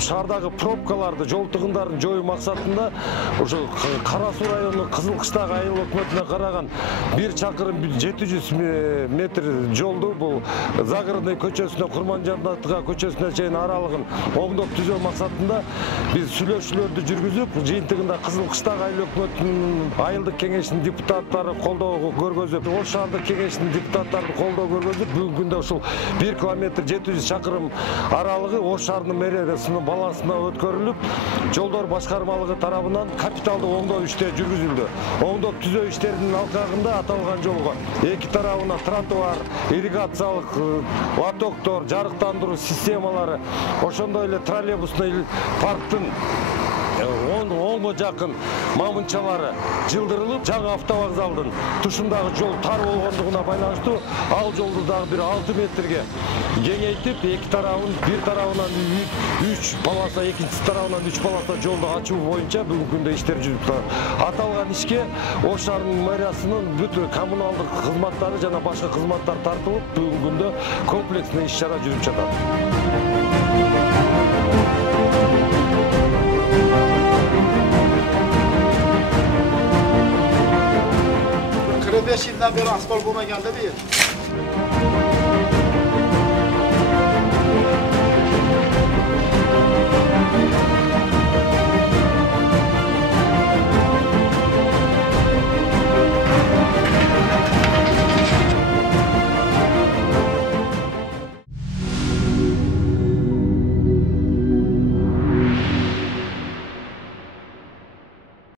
шаардагы пробкаларды, жол тыгындарын жоюу максатында ошо Кара Суу районунун Кызыл Кыштак айыл өкмөтүнө караган 1 чакырым 700 метр жолду бул Загородный көчөсүнөн Курманжанатка көчөсүнө чейин аралыгын оңдоп түзөө максатында биз сүйлөшүүлөрдү жүргүзүп, жыйынтыгында Кызыл Кыштак айыл өкмөтүнүн айылдык кеңешинин депутаттары колдоо көргөзүп, Ош шаардык кеңешинин депутаттары колдоо көргөзүп, бүгүнкү күндө ушул 1 километр 700 чакырым аралыгы Ош шаарынын мэриясынын балансына өткөрүлүп, жолдор башкармалыгы тарабынан капиталдык оңдоо иштери жүргүзүлдү. Оңдоп түзөө иштеринин алкагында аталган жолго 2 тарабына тротуар, ирригациялык лотоктор, жарыктандыруу системалары, ошондой эле троллейбусный парктын оңго жакын мамынчалары жылдырылып, жаңы автовокзалдын тушундагы жол тар болгондугуна байланыштуу ал жолду дагы бир 6 метрге кеңейтип, эки тарабын бир тарабынан 3 полоса, экинчи тарабынан 3 полоса жолду ачуу боюнча бүгүнкү күндө иштер жүрүп турат. Аталган ишке Ош шаарынын мэриясынын бүт коммуналдык кызматтары жана башка кызматтар тартылып, бүгүнкү күндө комплекстүү иш-чара жүрүп жатат. Beş yıldan beri asfalt olmayan da bir yer.